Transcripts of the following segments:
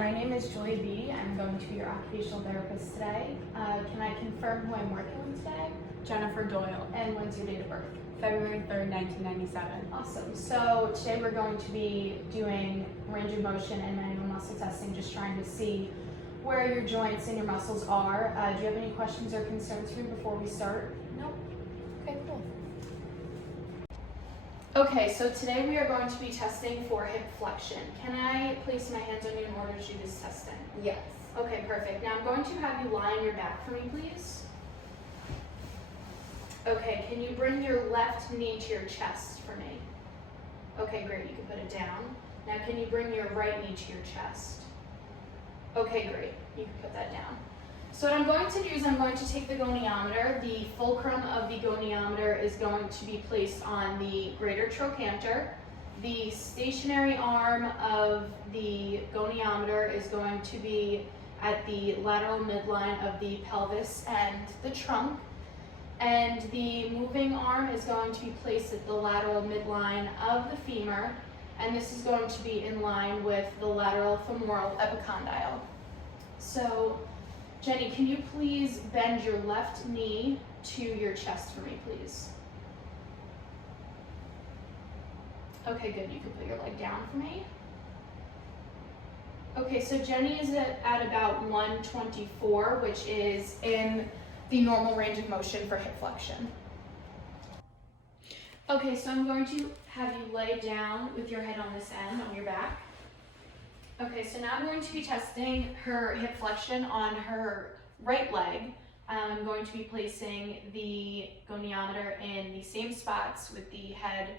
my name is Julie B. I'm going to be your occupational therapist today. Can I confirm who I'm working with today? Jennifer Doyle, And when's your date of birth? February 3rd, 1997. Awesome. So today we're going to be doing range of motion and manual muscle testing, just trying to see where your joints and your muscles are. Do you have any questions or concerns for me before we start? Nope. Okay, cool. Okay, so today we are going to be testing for hip flexion. Can I place my hands on you in order to do this testing? Yes. Okay, perfect. Now I'm going to have you lie on your back for me, please. Okay, can you bring your left knee to your chest for me? Okay, great, you can put it down. Now can you bring your right knee to your chest? Okay, great, you can put that down. So what I'm going to do is I'm going to take the goniometer. The fulcrum of the goniometer is going to be placed on the greater trochanter. The stationary arm of the goniometer is going to be at the lateral midline of the pelvis and the trunk. And the moving arm is going to be placed at the lateral midline of the femur. And this is going to be in line with the lateral femoral epicondyle. So, Jenny, can you please bend your left knee to your chest for me, please? Okay, good. You can put your leg down for me. Okay, so Jenny is at about 124, which is in the normal range of motion for hip flexion. Okay, so I'm going to have you lay down with your head on this end, on your back. Okay, so now I'm going to be testing her hip flexion on her right leg. I'm going to be placing the goniometer in the same spots with the head,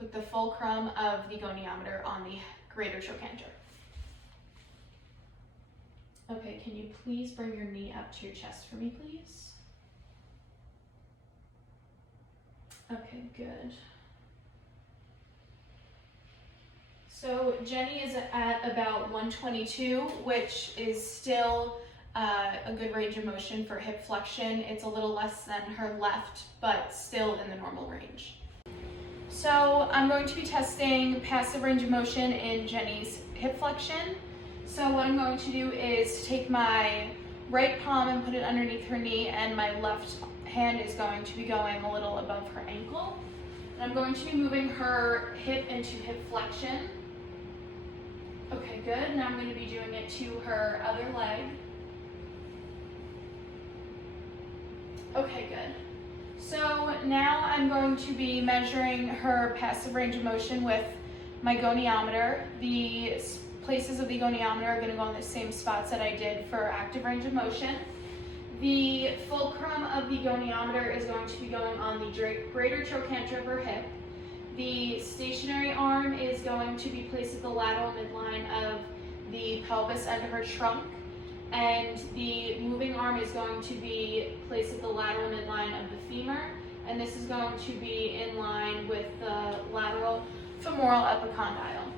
with the fulcrum of the goniometer on the greater trochanter. Okay, can you please bring your knee up to your chest for me, please? Okay, good. So Jenny is at about 122, which is still a good range of motion for hip flexion. It's a little less than her left, but still in the normal range. So I'm going to be testing passive range of motion in Jenny's hip flexion. So what I'm going to do is take my right palm and put it underneath her knee, and my left hand is going to be going a little above her ankle. And I'm going to be moving her hip into hip flexion. Okay, good. Now I'm going to be doing it to her other leg. Okay, good. So now I'm going to be measuring her passive range of motion with my goniometer. The places of the goniometer are going to go in the same spots that I did for active range of motion. The fulcrum of the goniometer is going to be going on the greater trochanter of her hip. The stationary arm is going to be placed at the lateral midline of the pelvis and her trunk. And the moving arm is going to be placed at the lateral midline of the femur. And this is going to be in line with the lateral femoral epicondyle.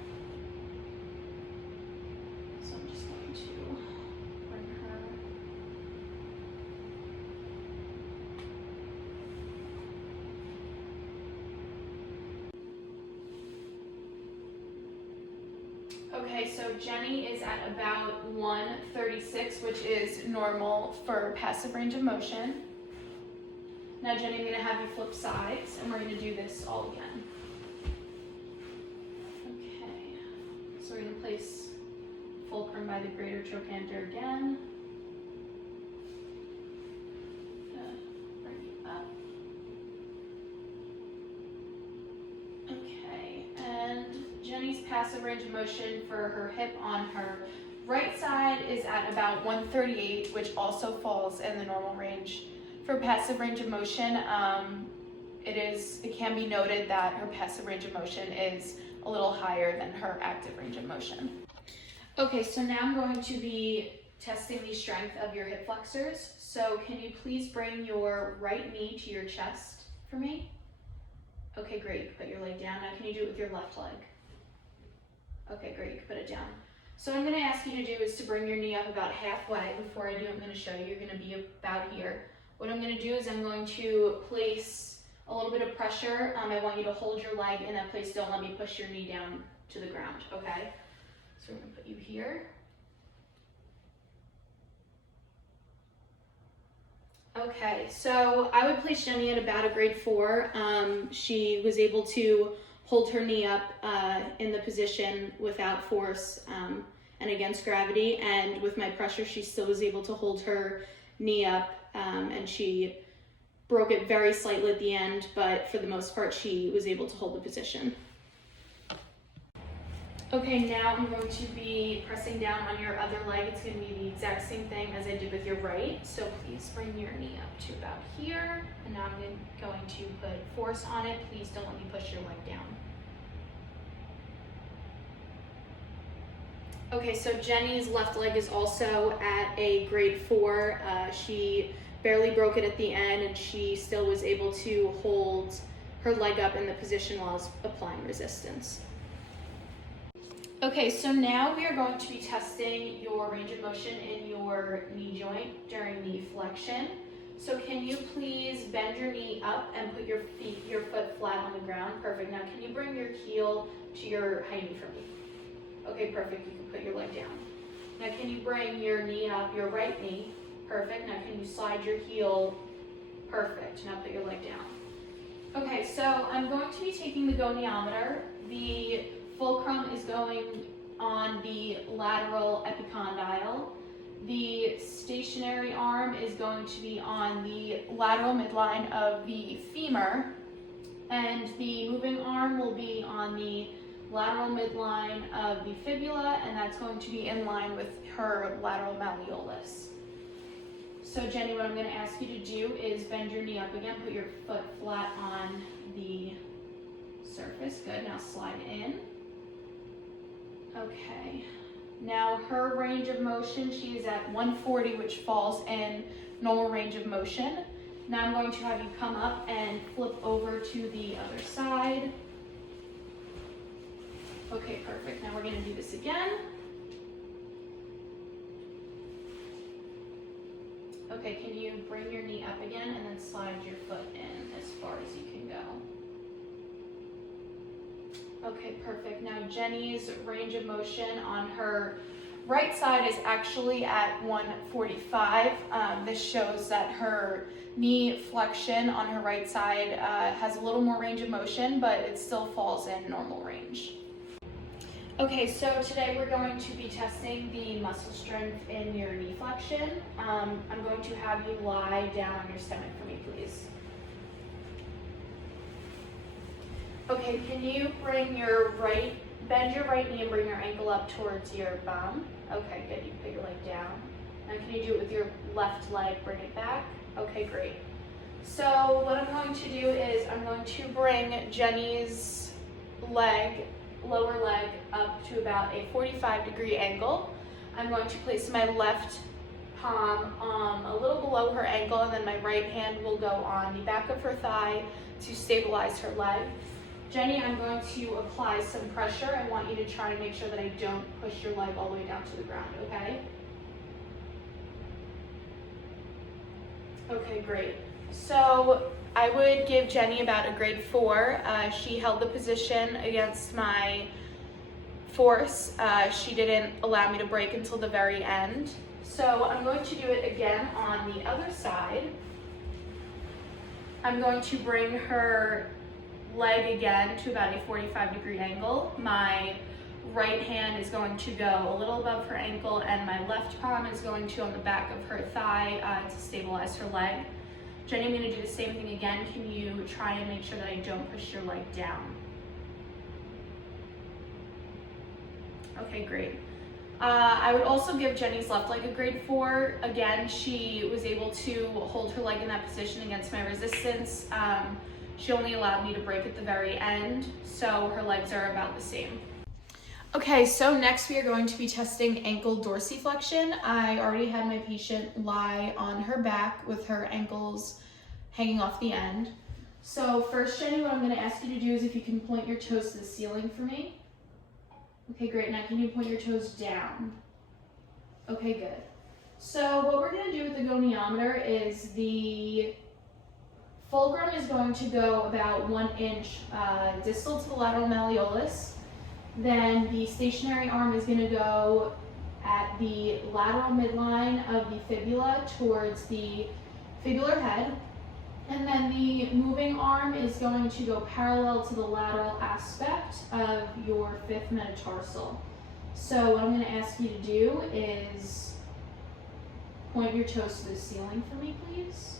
So I'm just going to bring her. Okay, so Jenny is at about 136, which is normal for passive range of motion. Now, Jenny, I'm going to have you flip sides, and we're going to do this all again. Okay, so we're going to place fulcrum by the greater trochanter again. Bring it up. Okay, and Jenny's passive range of motion for her hip on her right side is at about 138, which also falls in the normal range. For passive range of motion, it can be noted that her passive range of motion is a little higher than her active range of motion. Okay, so now I'm going to be testing the strength of your hip flexors. So can you please bring your right knee to your chest for me? Okay, great, you can put your leg down. Now can you do it with your left leg? Okay, great, you can put it down. So what I'm gonna ask you to do is to bring your knee up about halfway. Before I do, I'm gonna show you, you're gonna be about here. What I'm going to do is I'm going to place a little bit of pressure. I want you to hold your leg in that place. Don't let me push your knee down to the ground, okay? So we're gonna put you here. Okay, so I would place Jenny at about a grade 4. She was able to hold her knee up in the position without force and against gravity, and with my pressure she still was able to hold her knee up, and she broke it very slightly at the end, but for the most part she was able to hold the position. Okay, now I'm going to be pressing down on your other leg. It's going to be the exact same thing as I did with your right. So please bring your knee up to about here. And now I'm going to put force on it. Please don't let me push your leg down. Okay, so Jenny's left leg is also at a grade 4. She barely broke it at the end, and she still was able to hold her leg up in the position while I was applying resistance. Okay, so now we are going to be testing your range of motion in your knee joint during the flexion. So can you please bend your knee up and put your foot flat on the ground? Perfect. Now can you bring your heel to your high knee for me? Okay, perfect. You can put your leg down. Now can you bring your knee up, your right knee? Perfect. Now can you slide your heel? Perfect. Now put your leg down. Okay, so I'm going to be taking the goniometer. The fulcrum is going on the lateral epicondyle. The stationary arm is going to be on the lateral midline of the femur, and the moving arm will be on the lateral midline of the fibula, and that's going to be in line with her lateral malleolus. So Jenny, what I'm going to ask you to do is bend your knee up again, put your foot flat on the surface. Good, now slide in. Okay, now her range of motion, she is at 140, which falls in normal range of motion. Now I'm going to have you come up and flip over to the other side. Okay, perfect. Now we're going to do this again. Okay, can you bring your knee up again and then slide your foot in as far as you can go? Okay, perfect. Now Jenny's range of motion on her right side is actually at 145. This shows that her knee flexion on her right side has a little more range of motion, but it still falls in normal range. Okay, so today we're going to be testing the muscle strength in your knee flexion. I'm going to have you lie down on your stomach for me, please. Okay, can you bend your right knee and bring your ankle up towards your bum? Okay, good, you put your leg down. Now can you do it with your left leg, bring it back? Okay, great. So what I'm going to do is I'm going to bring Jenny's lower leg up to about a 45-degree angle. I'm going to place my left palm a little below her ankle, and then my right hand will go on the back of her thigh to stabilize her leg. Jenny, I'm going to apply some pressure. I want you to try to make sure that I don't push your leg all the way down to the ground, okay? Okay, great. So I would give Jenny about a grade 4. She held the position against my force. She didn't allow me to break until the very end. So I'm going to do it again on the other side. I'm going to bring her leg again to about a 45-degree angle. My right hand is going to go a little above her ankle, and my left palm is going to on the back of her thigh to stabilize her leg. Jenny, I'm going to do the same thing again. Can you try and make sure that I don't push your leg down? Okay, great. I would also give Jenny's left leg a grade 4. Again, she was able to hold her leg in that position against my resistance. She only allowed me to break at the very end, so her legs are about the same. Okay, so next we are going to be testing ankle dorsiflexion. I already had my patient lie on her back with her ankles hanging off the end. So first, Jenny, what I'm going to ask you to do is if you can point your toes to the ceiling for me. Okay, great. Now can you point your toes down? Okay, good. So what we're going to do with the goniometer is the fulcrum is going to go about 1 inch distal to the lateral malleolus. Then the stationary arm is going to go at the lateral midline of the fibula towards the fibular head. And then the moving arm is going to go parallel to the lateral aspect of your fifth metatarsal. So what I'm going to ask you to do is point your toes to the ceiling for me, please.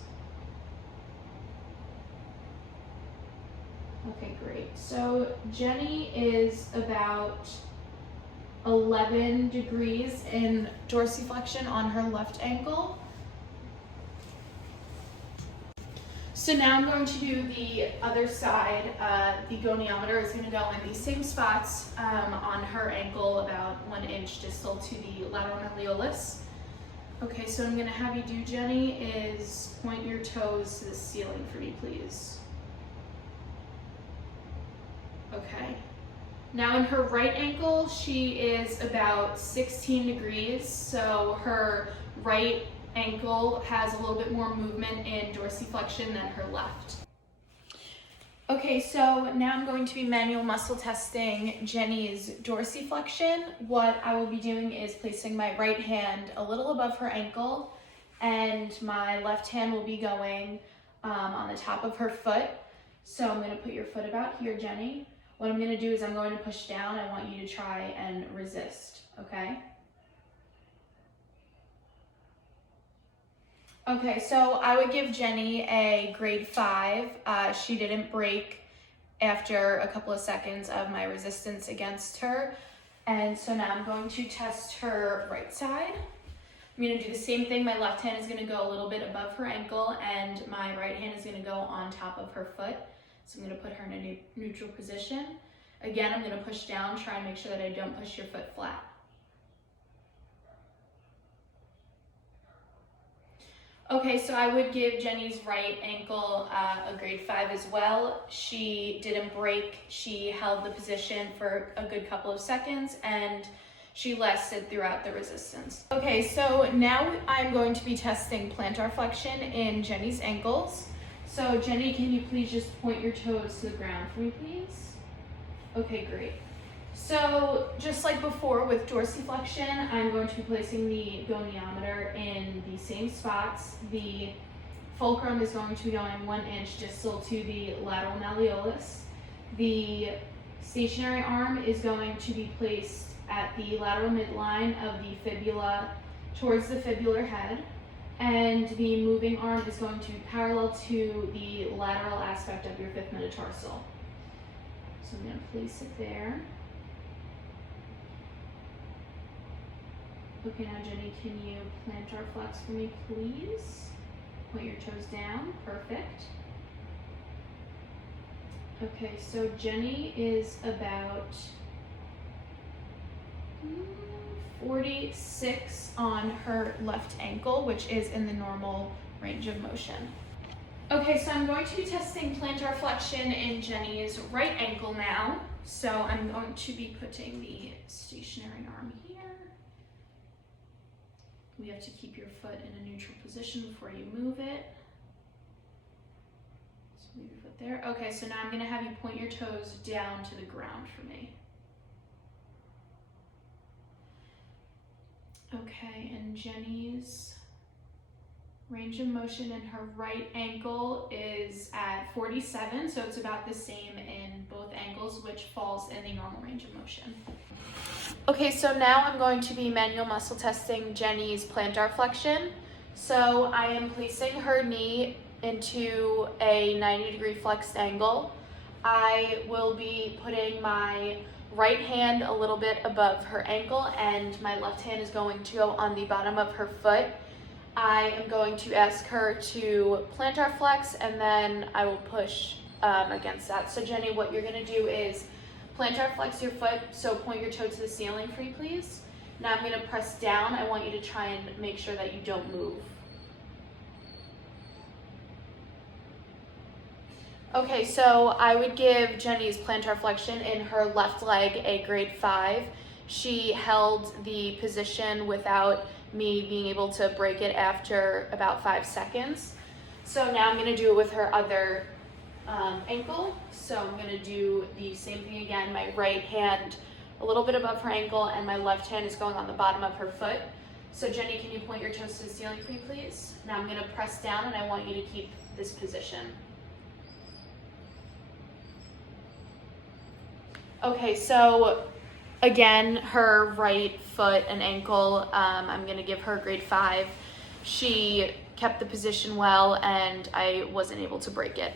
Okay, great. So Jenny is about 11 degrees in dorsiflexion on her left ankle. So now I'm going to do the other side. The goniometer is going to go in these same spots on her ankle, about 1 inch distal to the lateral malleolus. Okay, so what I'm going to have you do, Jenny, is point your toes to the ceiling for me, please. Okay. Now in her right ankle, she is about 16 degrees, so her right ankle has a little bit more movement in dorsiflexion than her left. Okay, so now I'm going to be manual muscle testing Jenny's dorsiflexion. What I will be doing is placing my right hand a little above her ankle, and my left hand will be going on the top of her foot. So I'm going to put your foot about here, Jenny. What I'm going to do is I'm going to push down. I want you to try and resist, okay? Okay, so I would give Jenny a grade 5. She didn't break after a couple of seconds of my resistance against her. And so now I'm going to test her right side. I'm going to do the same thing. My left hand is going to go a little bit above her ankle, and my right hand is going to go on top of her foot. So I'm going to put her in a neutral position. Again, I'm going to push down, try and make sure that I don't push your foot flat. Okay, so I would give Jenny's right ankle a grade 5 as well. She didn't break. She held the position for a good couple of seconds, and she lasted throughout the resistance. Okay, so now I'm going to be testing plantar flexion in Jenny's ankles. So Jenny, can you please just point your toes to the ground for me, please? Okay, great. So just like before with dorsiflexion, I'm going to be placing the goniometer in the same spots. The fulcrum is going to be going 1 inch distal to the lateral malleolus. The stationary arm is going to be placed at the lateral midline of the fibula towards the fibular head. And the moving arm is going to be parallel to the lateral aspect of your fifth metatarsal. So I'm going to place it there. Okay, now Jenny, can you plantar flex for me, please? Point your toes down. Perfect. Okay, so Jenny is about 46 on her left ankle, which is in the normal range of motion. Okay, so I'm going to be testing plantar flexion in Jenny's right ankle now. So I'm going to be putting the stationary arm here. We have to keep your foot in a neutral position before you move it. So leave your foot there. Okay, so now I'm going to have you point your toes down to the ground for me. Okay, and Jenny's range of motion in her right ankle is at 47, so it's about the same in both ankles, which falls in the normal range of motion. Okay, so now I'm going to be manual muscle testing Jenny's plantar flexion. So I am placing her knee into a 90-degree flexed angle. I will be putting my right hand a little bit above her ankle, and my left hand is going to go on the bottom of her foot. I am going to ask her to plantar flex, and then I will push against that. So Jenny, what you're going to do is plantar flex your foot, so point your toe to the ceiling for me, please. Now I'm going to press down. I want you to try and make sure that you don't move. Okay, so I would give Jenny's plantar flexion in her left leg a grade 5. She held the position without me being able to break it after about 5 seconds. So now I'm going to do it with her other ankle. So I'm going to do the same thing again. My right hand a little bit above her ankle, and my left hand is going on the bottom of her foot. So Jenny, can you point your toes to the ceiling for me, please? Now I'm gonna press down, and I want you to keep this position. Okay, so again, her right foot and ankle, I'm gonna give her a grade 5. She kept the position well, and I wasn't able to break it.